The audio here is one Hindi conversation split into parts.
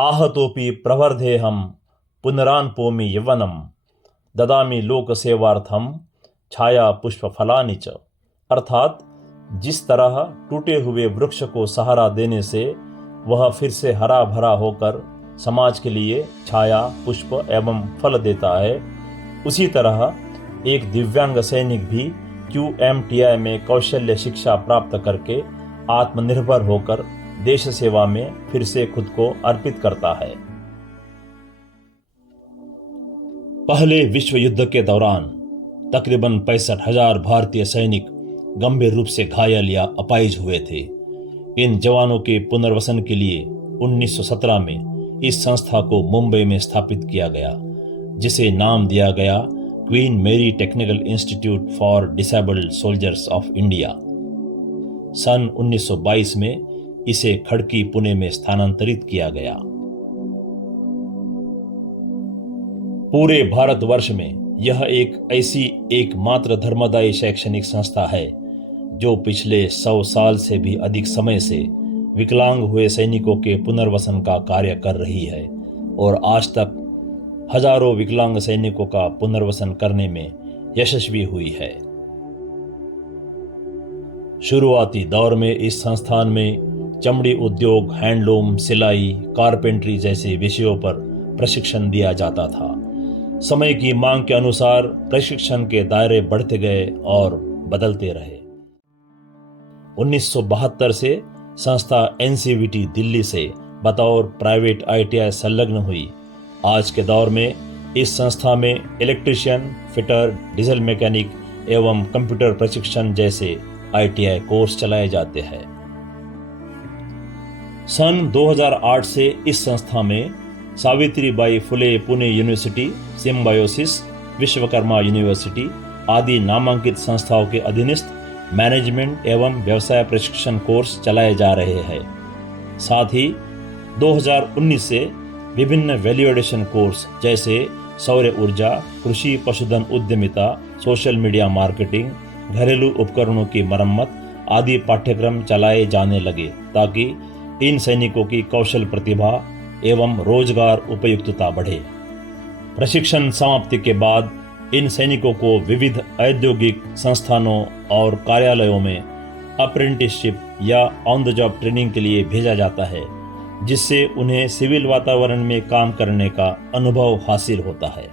आहतोपि प्रवर्धेहम पुनरानपोमि यवनम ददामि लोक सेवार्थम छाया पुष्प फलानि च। अर्थात जिस तरह टूटे हुए वृक्ष को सहारा देने से वह फिर से हरा भरा होकर समाज के लिए छाया पुष्प एवं फल देता है, उसी तरह एक दिव्यांग सैनिक भी QMTI में कौशल्य शिक्षा प्राप्त करके आत्मनिर्भर होकर देश सेवा में फिर से खुद को अर्पित करता है। पहले विश्व युद्ध के दौरान तकरीबन 65,000 भारतीय सैनिक गंभीर रूप से घायल या अपाहिज हुए थे। इन जवानों के पुनर्वसन के लिए 1917 में इस संस्था को मुंबई में स्थापित किया गया, जिसे नाम दिया गया Queen Mary technical institute for disabled soldiers of India. सन 1922 में इसे खड़की पुणे में स्थानांतरित किया गया। पूरे भारतवर्ष में यह एक ऐसी एकमात्र धर्मदायी शैक्षणिक संस्था है जो पिछले 100 साल से भी अधिक समय से विकलांग हुए सैनिकों के पुनर्वसन का कार्य कर रही है और आज तक हजारों विकलांग सैनिकों का पुनर्वसन करने में यशस्वी हुई है। शुरुआती दौर में इस संस्थान में चमड़ी उद्योग, हैंडलूम, सिलाई, कारपेंट्री जैसे विषयों पर प्रशिक्षण दिया जाता था। समय की मांग के अनुसार प्रशिक्षण के दायरे बढ़ते गए और बदलते रहे। 1972 से संस्था NCVT दिल्ली से बतौर प्राइवेट ITI संलग्न हुई। आज के दौर में इस संस्था में इलेक्ट्रीशियन, फिटर, डीजल मैकेनिक एवं कंप्यूटर प्रशिक्षण जैसे ITI कोर्स चलाए जाते हैं। सन 2008 से इस संस्था में Savitribai Phule Pune university, Symbiosis, Vishwakarma university आदि नामांकित संस्थाओं के अधीनस्थ मैनेजमेंट एवं व्यवसाय प्रशिक्षण कोर्स चलाए जा रहे हैं। साथ ही 2019 से विभिन्न वैल्यू एडिशन कोर्स जैसे सौर ऊर्जा, कृषि पशुधन उद्यमिता, सोशल मीडिया मार्केटिंग, घरेलू उपकरणों की मरम्मत आदि पाठ्यक्रम चलाए जाने लगे ताकि इन सैनिकों की कौशल प्रतिभा एवं रोजगार उपयुक्तता बढ़े। प्रशिक्षण समाप्ति के बाद इन सैनिकों को विविध औद्योगिक संस्थानों और कार्यालयों में अप्रेंटिसशिप या ऑन द जॉब ट्रेनिंग के लिए भेजा जाता है, जिससे उन्हें सिविल वातावरण में काम करने का अनुभव हासिल होता है।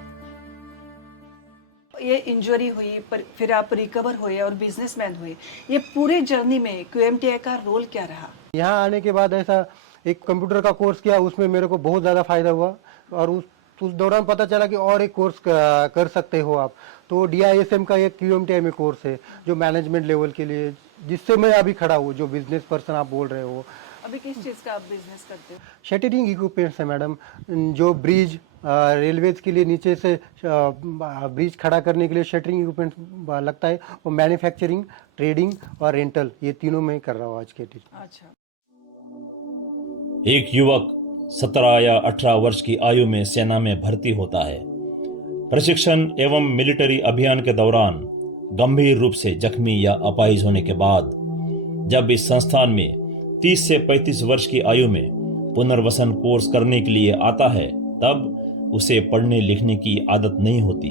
ये इंजरी हुई पर फिर आप रिकवर हुए और बिजनेसमैन हुए, ये पूरे जर्नी में QMTI का रोल क्या रहा? यहाँ आने के बाद ऐसा एक कंप्यूटर का कोर्स किया, उसमें मेरे को बहुत ज़्यादा फायदा हुआ और उस दौरान पता चला कि और एक कोर्स कर सकते हो आप। तो DISM का एक QMTI में कोर्स है जो मैनेजमेंट लेवल के लिए, जिससे मैं अभी खड़ा हूँ, जो बिजनेस पर्सन आप बोल रहे हो। अभी किस चीज़ का आप बिजनेस करते हो? शटरिंग इक्विपमेंट्स है मैडम, जो ब्रिज रेलवेज के लिए नीचे से ब्रिज खड़ा करने के लिए शटरिंग इक्विपमेंट लगता है, वो मैन्युफैक्चरिंग, ट्रेडिंग और रेंटल, ये तीनों में कर रहा हूँ आज के दिन। अच्छा। एक युवक 17 या 18 वर्ष की आयु में सेना में भर्ती होता है। प्रशिक्षण एवं मिलिट्री अभियान के दौरान गंभीर रूप से जख्मी या अपाहिज होने के बाद जब इस संस्थान में 30 से 35 वर्ष की आयु में पुनर्वसन कोर्स करने के लिए आता है, तब उसे पढ़ने लिखने की आदत नहीं होती।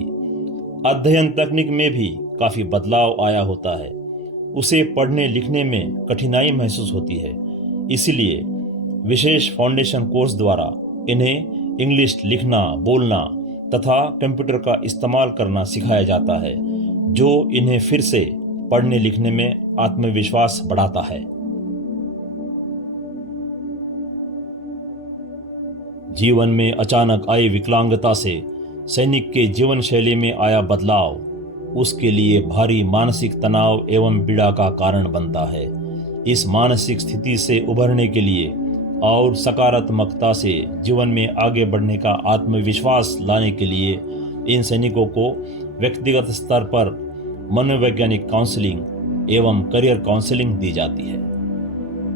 अध्ययन तकनीक में भी काफी बदलाव आया होता है। उसे पढ़ने लिखने में कठिनाई महसूस होती है। इसलिए विशेष फाउंडेशन कोर्स द्वारा इन्हें इंग्लिश लिखना, बोलना तथा कंप्यूटर का इस्तेमाल करना सिखाया जाता है, जो इन्हें फिर से पढ़ने लिखने में आत्मविश्वास बढ़ाता है। जीवन में अचानक आई विकलांगता से सैनिक के जीवन शैली में आया बदलाव उसके लिए भारी मानसिक तनाव एवं पीड़ा का कारण बनता है। इस मानसिक स्थिति से उभरने के लिए और सकारात्मकता से जीवन में आगे बढ़ने का आत्मविश्वास लाने के लिए इन सैनिकों को व्यक्तिगत स्तर पर मनोवैज्ञानिक काउंसलिंग एवं करियर काउंसलिंग दी जाती है।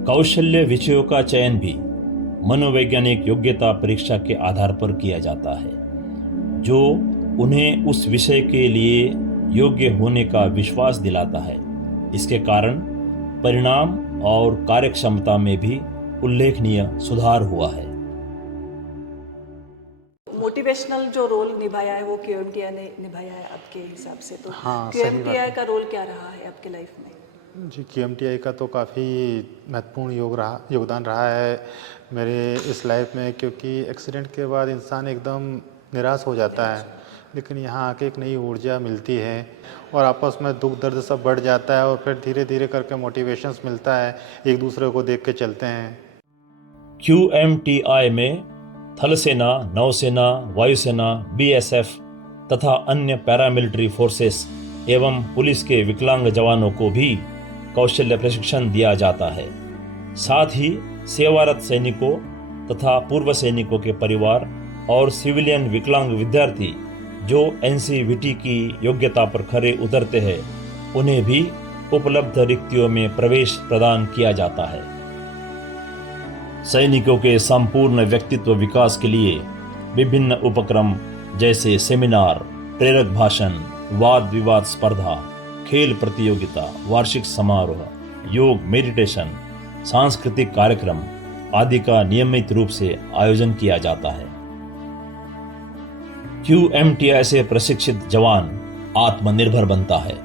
कौशल्य विषयों का चयन भी मनोवैज्ञानिक योग्यता परीक्षा के आधार पर किया जाता है, जो उन्हें उस विषय के लिए योग्य होने का विश्वास दिलाता है। इसके कारण परिणाम और कार्यक्षमता में भी उल्लेखनीय सुधार हुआ है। मोटिवेशनल जो रोल निभाया है वो क्यूएमटीआई ने निभाया है आपके हिसाब से, तो हाँ, सही बात है। क्यूएमटीआई का रोल क्या रहा है आपके लाइफ में? जी, क्यूएमटीआई का तो काफ़ी महत्वपूर्ण योगदान रहा है मेरे इस लाइफ में, क्योंकि एक्सीडेंट के बाद इंसान एकदम निराश हो जाता है, लेकिन यहाँ आके एक नई ऊर्जा मिलती है और आपस में दुख दर्द सब बढ़ जाता है और फिर धीरे धीरे करके मोटिवेशंस मिलता है, एक दूसरे को देख के चलते हैं। QMTI में थल सेना, नौसेना, वायुसेना, BSF तथा अन्य पैरामिलिट्री फोर्सेस एवं पुलिस के विकलांग जवानों को भी कौशल्य प्रशिक्षण दिया जाता है। साथ ही सेवारत सैनिकों तथा पूर्व सैनिकों के परिवार और सिविलियन विकलांग विद्यार्थी जो NCVT की योग्यता पर खरे उतरते हैं, उन्हें भी उपलब्ध रिक्तियों में प्रवेश प्रदान किया जाता है। सैनिकों के संपूर्ण व्यक्तित्व विकास के लिए विभिन्न उपक्रम जैसे सेमिनार, प्रेरक भाषण, वाद विवाद स्पर्धा, खेल प्रतियोगिता, वार्षिक समारोह, योग, मेडिटेशन, सांस्कृतिक कार्यक्रम आदि का नियमित रूप से आयोजन किया जाता है। QMTI से प्रशिक्षित जवान आत्मनिर्भर बनता है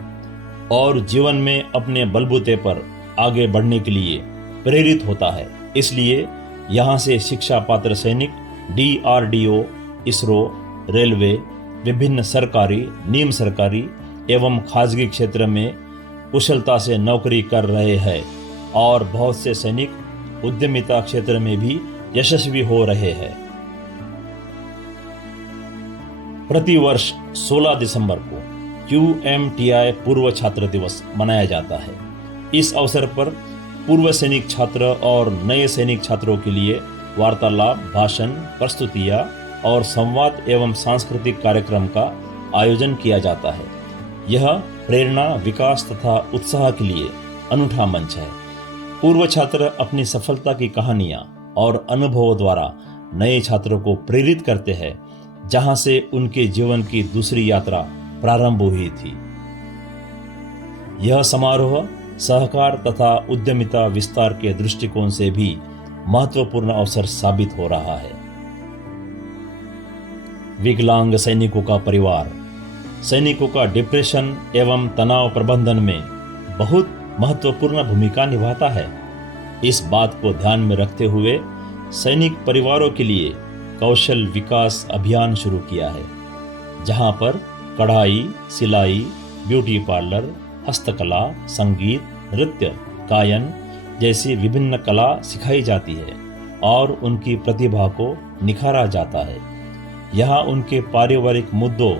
और जीवन में अपने बलबूते पर आगे बढ़ने के लिए प्रेरित होता है। इसलिए यहाँ से शिक्षा पात्र सैनिक DRDO, इसरो, रेलवे, विभिन्न सरकारी, निम सरकारी एवं खासगी क्षेत्र में कुशलता से नौकरी कर रहे हैं और बहुत से सैनिक उद्यमिता क्षेत्र में भी यशस्वी हो रहे हैं। प्रतिवर्ष 16 दिसंबर को QMTI पूर्व छात्र दिवस मनाया जाता है। इस अवसर पर पूर्व सैनिक छात्र और नए सैनिक छात्रों के लिए वार्तालाप, भाषण, प्रस्तुतियां और संवाद एवं सांस्कृतिक कार्यक्रम का आयोजन किया जाता है। यह प्रेरणा, विकास तथा उत्साह के लिए अनूठा मंच है। पूर्व छात्र अपनी सफलता की कहानियां और अनुभवों द्वारा नए छात्रों को प्रेरित करते हैं, जहां से उनके जीवन की दूसरी यात्रा प्रारंभ हुई थी। यह समारोह सहकार तथा उद्यमिता विस्तार के दृष्टिकोण से भी महत्वपूर्ण अवसर साबित हो रहा है। विकलांग सैनिकों का परिवार सैनिकों का डिप्रेशन एवं तनाव प्रबंधन में बहुत महत्वपूर्ण भूमिका निभाता है। इस बात को ध्यान में रखते हुए सैनिक परिवारों के लिए कौशल विकास अभियान शुरू किया है, जहां पर कढ़ाई, सिलाई, ब्यूटी पार्लर, हस्तकला, संगीत, नृत्य, गायन जैसी विभिन्न कला सिखाई जाती है और उनकी प्रतिभा को निखारा जाता है। यहाँ उनके पारिवारिक मुद्दों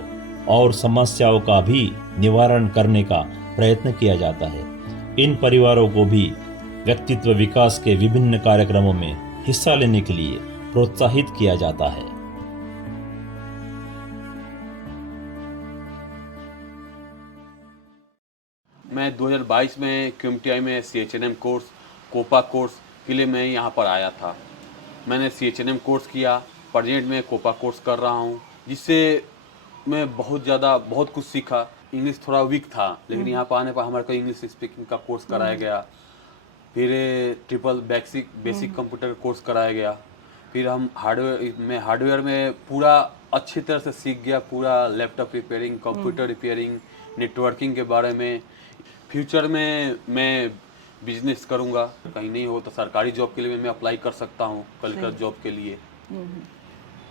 और समस्याओं का भी निवारण करने का प्रयत्न किया जाता है। इन परिवारों को भी व्यक्तित्व विकास के विभिन्न कार्यक्रमों में हिस्सा लेने के लिए प्रोत्साहित किया जाता है। मैं 2022 में QMTI में CHNM कोर्स, कोपा कोर्स के लिए मैं यहाँ पर आया था। मैंने CHNM कोर्स किया, प्रेजेंट में कोपा कोर्स कर रहा हूँ, जिससे मैं बहुत कुछ सीखा। इंग्लिश थोड़ा वीक था, लेकिन यहाँ पर आने पर हमारे को इंग्लिश स्पीकिंग का कोर्स कराया गया। फिर ट्रिपल बेसिक कंप्यूटर कोर्स कराया गया। फिर हम हार्डवेयर में पूरा अच्छी तरह से सीख गया, पूरा laptop repairing, computer repairing, networking के बारे में। फ्यूचर में मैं बिजनेस करूंगा, कहीं नहीं हो तो सरकारी जॉब के लिए मैं अप्लाई कर सकता हूं, कलेक्टर जॉब के लिए।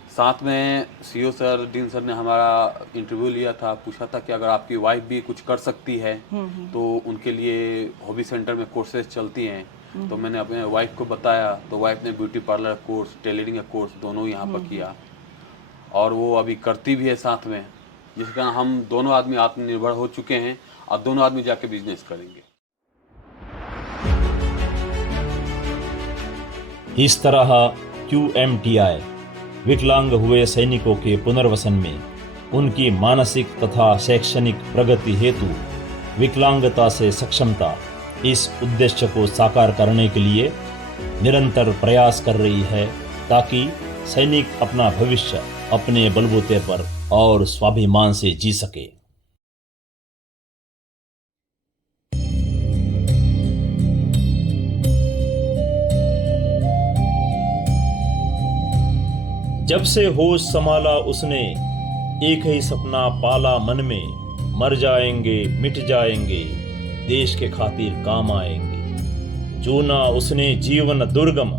साथ में CO सर, डीन सर ने हमारा इंटरव्यू लिया था, पूछा था कि अगर आपकी वाइफ भी कुछ कर सकती है तो उनके लिए हॉबी सेंटर में कोर्सेज चलती हैं। तो मैंने अपने वाइफ को बताया, तो वाइफ ने ब्यूटी पार्लर कोर्स, टेलरिंग का कोर्स दोनों यहाँ पर किया और वो अभी करती भी है साथ में, जिस कारण हम दोनों आदमी आत्मनिर्भर हो चुके हैं और दोनों आदमी जाके बिजनेस करेंगे। इस तरह QMTI विकलांग हुए सैनिकों के पुनर्वसन में उनकी मानसिक तथा शैक्षणिक प्रगति हेतु विकलांगता से सक्षमता इस उद्देश्य को साकार करने के लिए निरंतर प्रयास कर रही है, ताकि सैनिक अपना भविष्य अपने बलबूते पर और स्वाभिमान से जी सके। जब से होश संभाला उसने, एक ही सपना पाला मन में, मर जाएंगे मिट जाएंगे, देश के खातिर काम आएंगे। चुना उसने जीवन दुर्गम,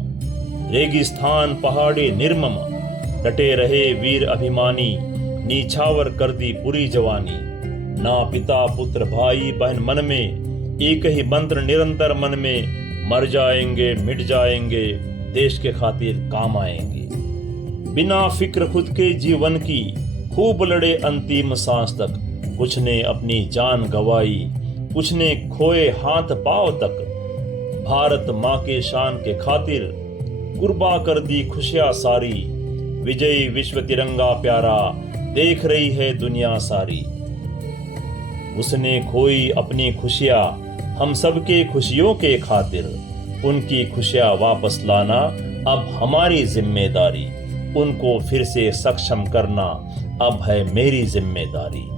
रेगिस्तान पहाड़ी निर्मम, डटे रहे वीर अभिमानी, नीछावर कर दी पूरी जवानी। ना पिता पुत्र भाई बहन मन में, एक ही मंत्र निरंतर मन में, मर जाएंगे मिट जाएंगे, देश के खातिर काम आएंगे। बिना फिक्र खुद के जीवन की, खूब लड़े अंतिम सांस तक, कुछ ने अपनी जान गवाई, कुछ ने खोए हाथ पांव तक। भारत माँ के शान के खातिर कुर्बा कर दी खुशियां सारी, विजयी विश्व तिरंगा प्यारा, देख रही है दुनिया सारी। उसने खोई अपनी खुशियां हम सबके खुशियों के खातिर, उनकी खुशियां वापस लाना अब हमारी जिम्मेदारी, उनको फिर से सक्षम करना अब है मेरी जिम्मेदारी।